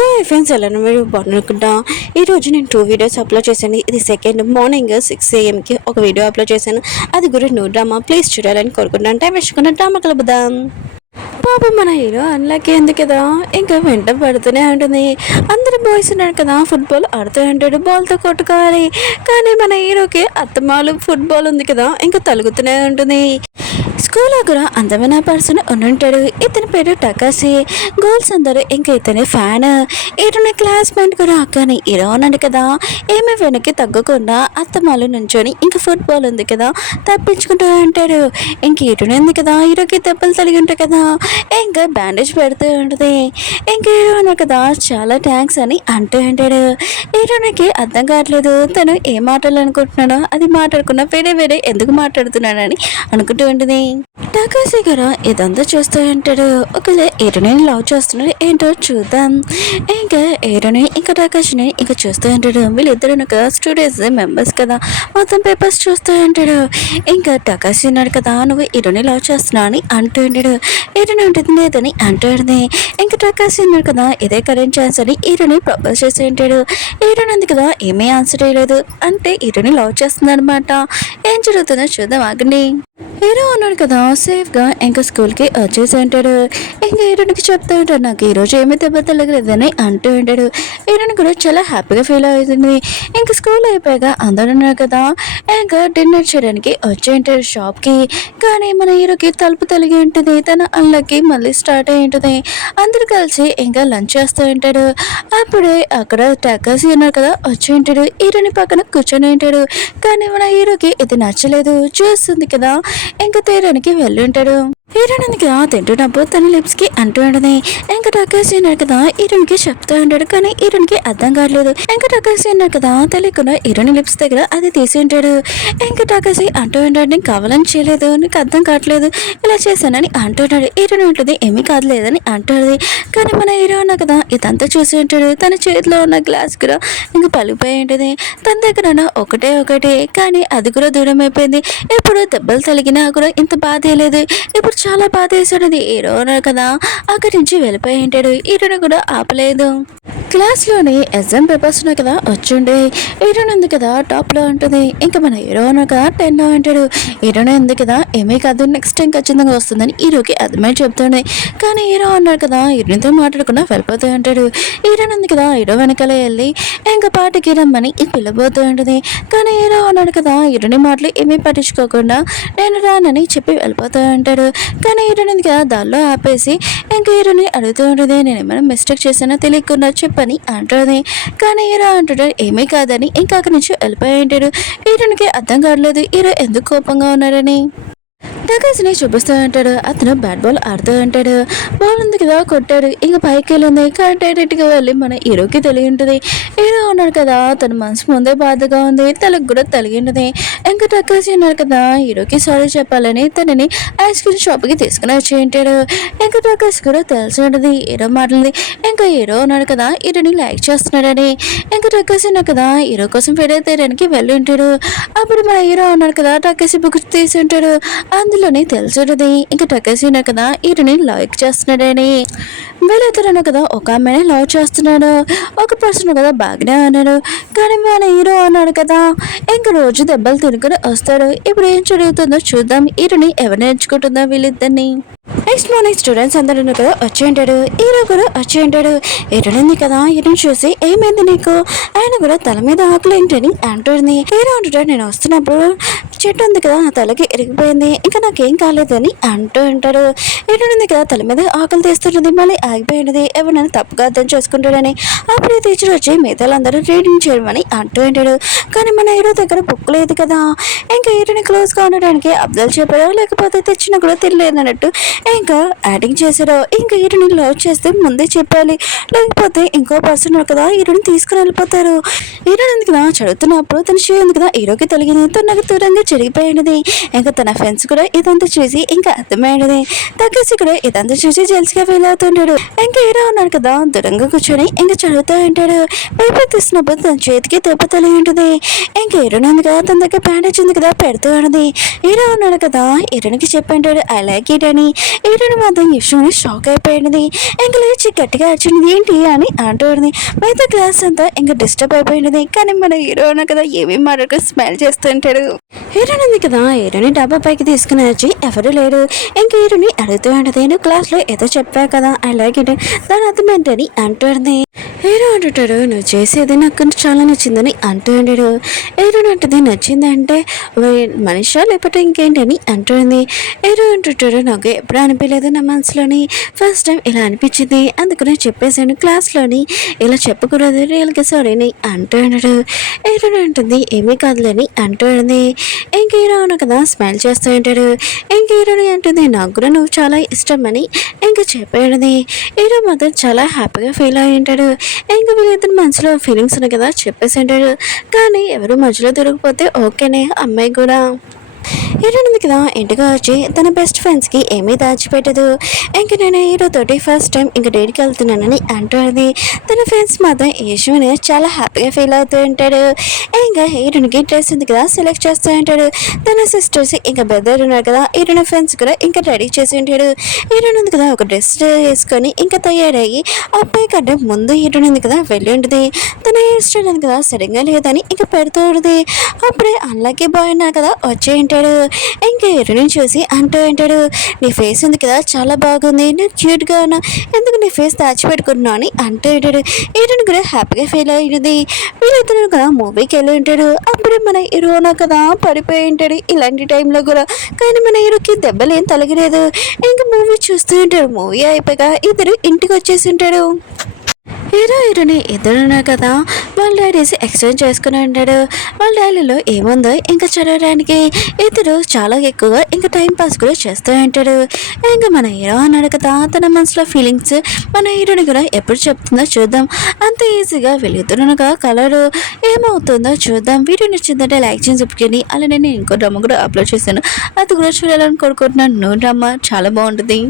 Hello friends, ఎలా మీరు బాగున్నారనుకుంటా. ఈరోజు నేను 2 వీడియోస్ అప్లోడ్ చేశాను. ఇది సెకండ్ మార్నింగ్ 6 AM ఒక వీడియో అప్లోడ్ చేశాను. అది గురించి న్యూ డ్రామా ప్లీజ్ చూడాలని కోరుకుంటాను. టైం వేసుకున్న డ్రామా కలుపుదాం. పాపం మన హీరో అన్లకి ఉంది కదా, ఇంకా వెంట పడుతూనే ఉంటుంది. అందరు బాయ్స్ ఉన్నారు కదా, ఫుట్బాల్ ఆడుతూ ఉంటాడు, బాల్తో కొట్టుకోవాలి. కానీ మన హీరోకి అత్తమాలు ఫుట్బాల్ ఉంది కదా, ఇంకా తలుగుతూనే ఉంటుంది. స్కూల్లో కూడా అందమైన పర్సన్ ఉండుంటాడు. ఇతని పేరు టకాసి. గర్ల్స్ అందరూ ఇంకా ఇతని ఫ్యాన్. ఇతని క్లాస్మేట్ కూడా. కానీ హీరో ఉన్నాడు కదా, ఏమి వెనక్కి తగ్గకుండా అత్తమాలు నుంచొని ఇంకా ఫుట్బాల్ ఉంది కదా తప్పించుకుంటూ ఉంటాడు. ఇంక ఇటునే ఉంది కదా, హీరోకి దెబ్బలు తగిలి ఉంటాయి కదా, ఇంకా బ్యాండేజ్ పెడుతూ ఉంటుంది. ఇంక హీరో ఉన్నాడు కదా, చాలా థ్యాంక్స్ అని అంటూ ఉంటాడు. హీరోనికి అర్థం కావట్లేదు, తను ఏ మాటలు అనుకుంటున్నాడో అది మాట్లాడుకున్నా వేరే ఎందుకు మాట్లాడుతున్నాడని అనుకుంటూ ఉంటుంది. టకాసి కూడా ఇదంతా చూస్తూ ఉంటాడు. ఒకవేళ హీరోని లవ్ చేస్తున్నాడు ఏంటో చూద్దాం. ఇంకా హీరోని ఇంకా టకాసిని ఇంకా చూస్తూ ఉంటాడు. వీళ్ళిద్దరు ఒక స్టూడెంట్స్ మెంబర్స్ కదా, మొత్తం పేపర్స్ చూస్తూ ఉంటాడు. ఇంకా టకాసి ఉన్నాడు కదా, నువ్వు హీరోని లవ్ చేస్తున్నావు అని అంటూ ఉంటాడు. హీరోని ఉంటుంది లేదని అంటూ ఉంటుంది. ఇంకా టకాసి ఉన్నాడు కదా, ఇదే కరెంట్ ఛాన్స్ అని హీరోని ప్రపోజ్ చేస్తూ ఉంటాడు. హీరోని ఉంది కదా, ఏమీ ఆన్సర్ చేయలేదు. అంటే హీరోని లవ్ చేస్తుంది అనమాట. ఏం జరుగుతుందో చూద్దాం, ఆగండి. హీరో ఉన్నాడు కదా, సేఫ్గా ఇంకా స్కూల్కి వచ్చేసి ఉంటాడు. ఇంకా హీరోనికి చెప్తూ ఉంటాడు, నాకు ఈరోజు ఏమీ దెబ్బ తగ్గలేదని అంటూ ఉంటాడు. హీరోని కూడా చాలా హ్యాపీగా ఫీల్ అవుతుంది. ఇంకా స్కూల్ అయిపోయాక అందరూ ఉన్నారు కదా, ఇంకా డిన్నర్ చేయడానికి వచ్చి ఉంటాడు షాప్కి. కానీ మన హీరోకి తలుపు తలిగి ఉంటుంది. తన అల్లకి మళ్ళీ స్టార్ట్ అయి ఉంటుంది. అందరూ కలిసి ఇంకా లంచ్ చేస్తూ ఉంటాడు. అప్పుడే అక్కడ టకాసి ఉన్నారు కదా వచ్చి ఉంటాడు. హీరోని పక్కన కూర్చొని ఉంటాడు. కానీ మన హీరోకి ఇది నచ్చలేదు. చూస్తుంది కదా, ఇంకా తీరానికి వెళ్ళి ఉంటాడు. హీరోయిన్ కదా తింటున్నప్పుడు తన లిప్స్ కి అంటూ ఉంటుంది. ఇంకా టకాసి ఉన్నాడు కదా, హీరోయిన్కి చెప్తూ ఉంటాడు. కానీ హీరోయిన్కి అర్థం కావట్లేదు. ఇంకా టకాసి ఉన్నాడు కదా, తెలియకుండా హీరోయిన్ లిప్స్ దగ్గర అది తీసి ఉంటాడు. ఇంకా టకాసి అంటూ ఉంటాడు, నేను కావాలని చేయలేదు, నీకు అర్థం కావట్లేదు, ఇలా చేశానని అంటున్నాడు. హీరోయిన్ ఉంటుంది, ఏమీ కాదులేదని అంటుంది. కానీ మన హీరో ఉన్నా కదా, ఇదంతా చూసి ఉంటాడు. తన చేతిలో ఉన్న గ్లాస్ కూడా ఇంకా పలిపోయి ఉంటుంది. తన దగ్గర ఒకటే కానీ అది కూడా దూరం అయిపోయింది. ఇప్పుడు దెబ్బలు తగిలినా కూడా ఇంత బాధ లేదు. ఇప్పుడు చాలా బాధ వేసాడు. హీరో కదా అక్కడి నుంచి వెళ్ళిపోయి ఉంటాడు. హీరోని కూడా ఆపలేదు. క్లాస్లోని ఎగ్జామ్ పేపర్స్ ఉన్నాయి కదా వచ్చుండే. హీరోని ఉంది కదా టాప్లో ఉంటుంది. ఇంకా మన హీరో కదా 10లో ఉంటాడు. హీరోనే ఉంది కదా, ఏమీ కాదు, నెక్స్ట్ టైం ఖచ్చితంగా వస్తుందని హీరోకి అర్థమై చెప్తుండే. కానీ హీరో ఉన్నాడు కదా, హీరోనితో మాట్లాడకుండా వెళ్ళిపోతూ ఉంటాడు. హీరోని ఉంది కదా, హీరో వెనకాల వెళ్ళి ఇంకా పాటికి రమ్మని పిల్లబోతూ ఉంటుంది. కానీ హీరో ఉన్నాడు కదా, హీరోని మాటలు ఏమీ పట్టించుకోకుండా నేను రానని చెప్పి వెళ్ళిపోతూ ఉంటాడు. కానీ హీరోని ఉంది కదా, దానిలో ఆపేసి ఇంకా హీరోని అడుగుతూ ఉంటుంది, నేను ఏమైనా మిస్టేక్ చేశానో తెలియకుండా చెప్పని అంటుంది. కానీ హీరో అంటాడు, ఏమీ కాదని ఇంకా అక్కడి నుంచి వెళ్ళిపోయి ఉంటాడు. హీరోనికి అర్థం కావట్లేదు హీరో ఎందుకు కోపంగా ఉన్నారని. టకాసిని చూపిస్తూ ఉంటాడు. అతను బ్యాట్ బాల్ ఆడుతూ ఉంటాడు. బాల్ ఉంది కదా కొట్టాడు. ఇంకా పైకి వెళ్ళింది. కానీ డైరెక్ట్గా వెళ్ళి మన హీరోకి తెలియ ఉంటుంది. హీరో ఉన్నాడు కదా, తన మనసు ముందే బాధగా ఉంది, తనకు కూడా తెలియ ఉంటుంది. ఇంకా టకాసి ఉన్నాడు కదా, హీరోకి సారీ చెప్పాలని తనని ఐస్ క్రీమ్ షాప్కి తీసుకుని వచ్చి ఉంటాడు. ఇంకా టకాసి కూడా తెలిసి ఉంటుంది హీరో మాటలది. ఇంకా హీరో ఉన్నాడు కదా, హీరోని లైక్ చేస్తున్నాడని. ఇంకా టకాసి ఉన్నాడు కదా, హీరో కోసం ఫిడే తీయడానికి వెళ్ళి ఉంటాడు. అప్పుడు మన హీరో ఉన్నాడు కదా, టకాసి బుక్ తీసి ఉంటాడు. అందులోనే తెలుసుంటది ఇంకా టకాసి ఉన్నాడు కదా, హీరోని లైక్ చేస్తున్నాడని. వీళ్ళిద్దరు కదా ఒక అమ్మాయిని లవ్ చేస్తున్నాడు. ఒక పర్సన్ కదా బాగానే అన్నాడు. కానీ మన హీరో అన్నాడు కదా, ఇంకా రోజు దెబ్బలు తినుకుని వస్తాడు. ఇప్పుడు ఏం జరుగుతుందో చూద్దాం. హీరోని ఎవరు నేర్చుకుంటుందో వీళ్ళిద్దరిని. నెక్స్ట్ మార్నింగ్ స్టూడెంట్స్ అందరూ కదా వచ్చి ఉంటాడు. హీరో కూడా వచ్చి ఉంటాడు. హీరోని కదా, హీరోని చూసి ఏమైంది నీకు, ఆయన కూడా తల మీద ఆకులు ఏంటని అంటుంది. హీరో అంటాడు, నేను వస్తున్నప్పుడు చెట్టు ఉంది కదా నా తలకి ఇరిగిపోయింది, ఇంకా నాకేం కాలేదని అంటూ ఉంటాడు. హీరోని కదా తల మీద ఆకులు తీస్తుంటుంది. మళ్ళీ ఆగిపోయింది. ఎవరైనా తప్పుగా అర్థం చేసుకుంటాడని. అప్పుడు టీచర్ వచ్చి మిగతాలందరూ రీడింగ్ చేయమని అంటూ ఉంటాడు. కానీ మన హీరో దగ్గర బుక్ లేదు కదా. ఇంకా హీరోని క్లోజ్గా ఉండడానికి అబ్జర్వ్ చెప్పారో లేకపోతే తెచ్చినా కూడా తెలియదు అన్నట్టు ఇంకా యాక్టింగ్ చేశారో. ఇంకా హీరోని లవ్ చేస్తే ముందే చెప్పాలి, లేకపోతే ఇంకో పర్సన్ కదా హీరోని తీసుకుని వెళ్ళిపోతారు. హీరోని ఉంది కదా చదువుతున్నప్పుడు తన షూ ఉంది కదా హీరోకి తొలగింది. తనకు దూరంగా చెరిగిపోయినది. ఇంకా తన ఫ్రెండ్స్ కూడా ఇదంతా చూసి ఇంకా అర్థమైనది. తగ్గసి కూడా ఇదంతా చూసి జెల్స్గా ఫీల్ అవుతుంటాడు. ఇంకా హీరో ఉన్నాడు కదా, దూరంగా కూర్చొని ఇంకా చదువుతూ ఉంటాడు. పేపర్ తీసినప్పుడు తన చేతికి దెబ్బ తగిలి ఉంటుంది. ఇంకా హీరోని ఉంది కదా, తన దగ్గర బ్యాండేజ్ ఉంది కదా పెడుతూ ఉన్నది. హీరో ఉన్నాడు కదా, హీరోనికి చెప్పంటాడు ఐ లైక్ ఇట్ అని. హీరోయిన్ మాత్రం ఈ విషయంలో షాక్ అయిపోయింది. ఇంకా లేచి గట్టిగా అరిచింది, ఏంటి అని అంటుంది. మిగతా క్లాస్ అంతా ఇంకా డిస్టర్బ్ అయిపోయింది. కానీ మన హీరోయిన్ కదా ఏమీ మాట్లాడుకు స్మైల్ చేస్తుంటాడు. హీరోయిన్ ఉంది కదా, హీరోని డబ్బా పైకి తీసుకుని వచ్చి ఎవరు లేరు. ఇంకా హీరోని అడుగుతూ ఉంటుంది, నేను క్లాస్లో ఏదో చెప్పా కదా ఐ లైక్ ఇట్, దాని అర్థం ఏంటని అంటుంది. హీరో అంటుంటాడు, నువ్వు చేసేది నాకు చాలా నచ్చిందని అంటూ ఉంటాడు. హీరోని అంటుంది, నచ్చిందంటే మనిషా లేకపోతే ఇంకేంటని అంటుంది. హీరో అంటుంటాడు, నాకు ఎప్పుడు అనిపించలేదు నా మనసులోని, ఫస్ట్ టైం ఇలా అనిపించింది, అందుకనే చెప్పేశాను క్లాస్లోని ఇలా చెప్పకూడదు, రియల్గా సారీని అంటూ ఉన్నాడు. హీరోని అంటుంది, ఏమీ కాదులని అంటూ ఉంది. ఇంక హీరో కదా స్మైల్ చేస్తూ ఉంటాడు. ఇంక హీరోని అంటుంది, నాకు కూడా నువ్వు చాలా ఇష్టం అని ఇంకా చెప్పేది. హీరో మాత్రం చాలా హ్యాపీగా ఫీల్ అయి ఉంటాడు. ఇంకా వీళ్ళిద్దరు మనసులో ఫీలింగ్స్ ఉన్నాయి కదా చెప్పేసి ఉంటాడు. కానీ ఎవరు మధ్యలో దొరికిపోతే ఓకేనే అమ్మాయి కూడా. హీరోయిన్ ఉంది కదా ఇంటికి వచ్చి తన బెస్ట్ ఫ్రెండ్స్కి ఏమీ దాచిపెట్టదు. ఇంక నేను హీరోతోటి ఫస్ట్ టైం ఇంక డేట్కి వెళ్తున్నానని అంటుంది. తన ఫ్రెండ్స్ మాత్రం ఈ విషయం చాలా హ్యాపీగా ఫీల్ అవుతూ ఉంటాడు. ఇంకా హీరోయిన్కి డ్రెస్ ఉంది కదా సెలెక్ట్ చేస్తూ ఉంటాడు. తన సిస్టర్స్ ఇంకా బ్రదర్ ఉన్నారు కదా హీరోయిన్ ఫ్రెండ్స్ కూడా ఇంకా రెడీ చేసి ఉంటాడు. హీరోయిన్ ఉంది కదా ఒక డ్రెస్ వేసుకొని ఇంకా తయారయ్యి అబ్బాయి కంటే ముందు హీరోయిన్ ఉంది కదా వెళ్ళి ఉంటుంది. తన హెయిర్ స్టైల్ ఉంది కదా సరిగ్గా లేదని ఇంకా పెడుతూ ఉంటుంది. అప్పుడే అన్లక్కీ బాయ్ ఉన్నారు కదా వచ్చే ఉంటాడు. ఇంకా హీరోయిన్ చూసి అంటూ ఉంటాడు, నీ ఫేస్ ఉంది కదా చాలా బాగుంది, నేను క్యూట్గా ఉన్నా, ఎందుకు నీ ఫేస్ దాచిపెట్టుకున్నావు అని అంటూ ఉంటాడు. హీరోయిన్ కూడా హ్యాపీగా ఫీల్ అయ్యింది. వీళ్ళిద్దరు కదా మూవీకి వెళ్ళి ఉంటాడు. అప్పుడే మన హీరోనా కదా పడిపోయి ఉంటాడు ఇలాంటి టైంలో కూడా. కానీ మన హీరోకి దెబ్బలు ఏం తలగలేదు. ఇంకా మూవీ చూస్తూ ఉంటాడు. మూవీ అయిపోయాక ఇద్దరు ఇంటికి వచ్చేసి ఉంటాడు. హీరో హీరోని ఇద్దరున్నారు కదా వాళ్ళ డాడీస్ ఎక్స్చేంజ్ చేసుకుని ఉంటాడు. వాళ్ళ డైలీలో ఏముందో ఇంకా చదవడానికి ఇద్దరు చాలా ఎక్కువగా ఇంకా టైం పాస్ కూడా చేస్తూ ఉంటాడు. ఇంకా మన హీరో అన్నాడు కదా తన మనసులో ఫీలింగ్స్ మన హీరోని కూడా ఎప్పుడు చెప్తుందో చూద్దాం. అంత ఈజీగా వీళ్ళిద్దరుగా కలరు ఏమవుతుందో చూద్దాం. వీడియో నచ్చిందంటే లైక్ చేసి చెప్పుకొని అలా నేను ఇంకో డ్రామా కూడా అప్లోడ్ చేశాను, అది కూడా చూడాలని కోరుకుంటున్నాను. నో డ్రామా చాలా బాగుంటుంది.